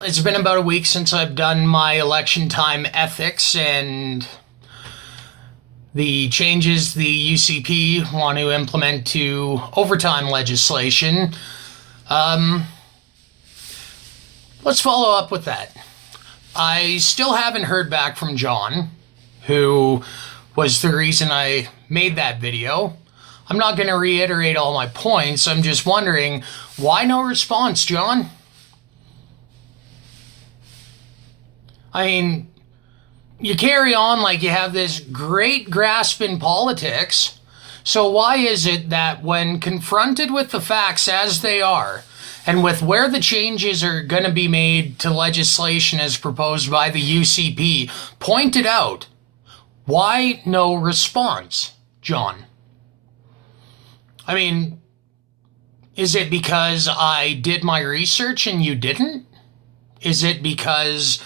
It's been about a week since I've done my election time ethics and the changes the UCP want to implement to overtime legislation. Um, let's follow up with that. I still haven't heard back from John, who was the reason I made that video. I'm not going to reiterate all my points. I'm just wondering, why no response, John? I mean, you carry on like you have this great grasp in politics. So why is it that when confronted with the facts as they are, and with where the changes are going to be made to legislation as proposed by the UCP pointed out, why no response, John? I mean, is it because I did my research and you didn't? Is it because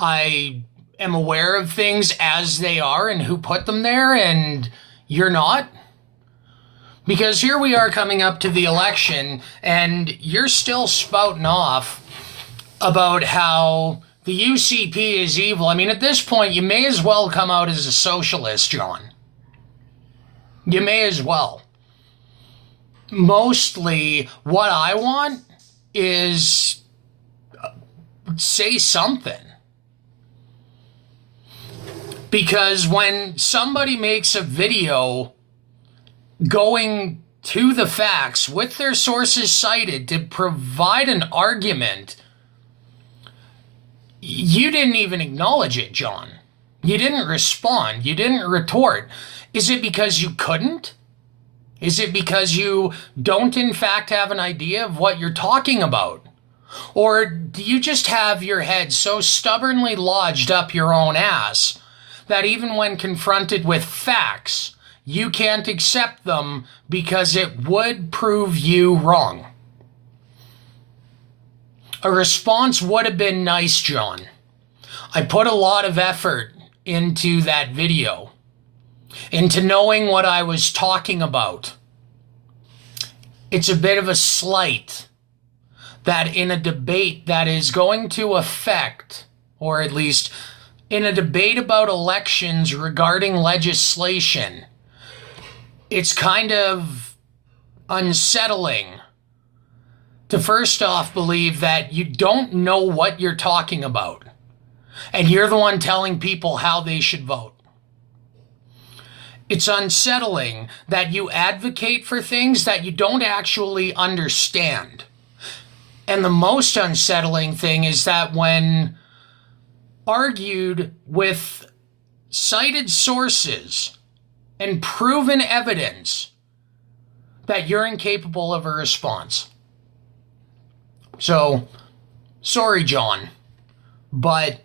I am aware of things as they are and who put them there and you're not? Because here we are coming up to the election and you're still spouting off about how the UCP is evil. I mean, at this point, you may as well come out as a socialist, John. You may as well. Mostly what I want is say something. Because when somebody makes a video going to the facts with their sources cited to provide an argument, you didn't even acknowledge it, John. You didn't respond. You didn't retort. Is it because you couldn't? Is it because you don't in fact have an idea of what you're talking about? Or do you just have your head so stubbornly lodged up your own ass that even when confronted with facts, you can't accept them because it would prove you wrong? A response would have been nice, John. I put a lot of effort into that video, into knowing what I was talking about. It's a bit of a slight that in a debate that is going to affect, or at least in a debate about elections regarding legislation, it's kind of unsettling to first off believe that you don't know what you're talking about, and you're the one telling people how they should vote. It's unsettling that you advocate for things that you don't actually understand. And the most unsettling thing is that when argued with cited sources and proven evidence, that you're incapable of a response. So, sorry, John, but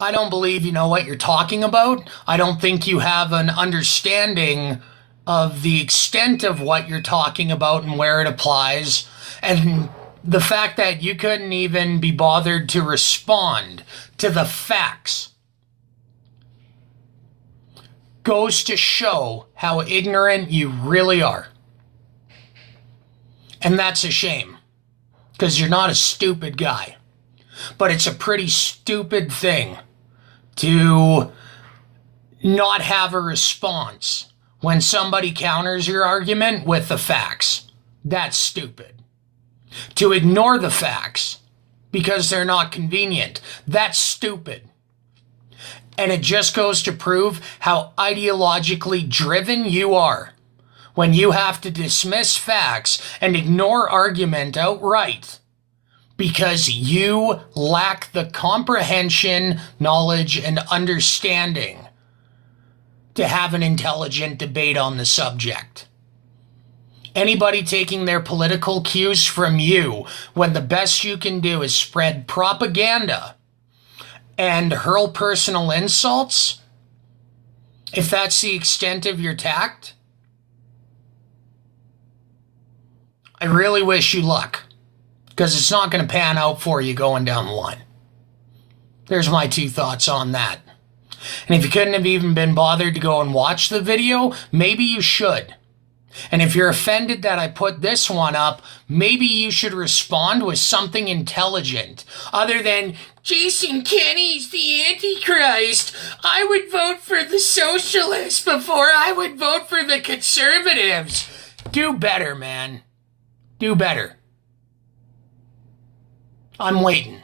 I don't believe you know what you're talking about. I don't think you have an understanding of the extent of what you're talking about and where it applies. And the fact that you couldn't even be bothered to respond to the facts goes to show how ignorant you really are. And that's a shame, because you're not a stupid guy. But it's a pretty stupid thing to not have a response when somebody counters your argument with the facts. That's stupid. To ignore the facts because they're not convenient, that's stupid. And it just goes to prove how ideologically driven you are when you have to dismiss facts and ignore argument outright because you lack the comprehension, knowledge, and understanding to have an intelligent debate on the subject. Anybody taking their political cues from you when the best you can do is spread propaganda and hurl personal insults, if that's the extent of your tact, I really wish you luck, because it's not going to pan out for you going down the line. There's my 2 thoughts on that. And if you couldn't have even been bothered to go and watch the video, maybe you should. And if you're offended that I put this one up, maybe you should respond with something intelligent. Other than, Jason Kenney's the Antichrist. I would vote for the socialists before I would vote for the conservatives. Do better, man. Do better. I'm waiting.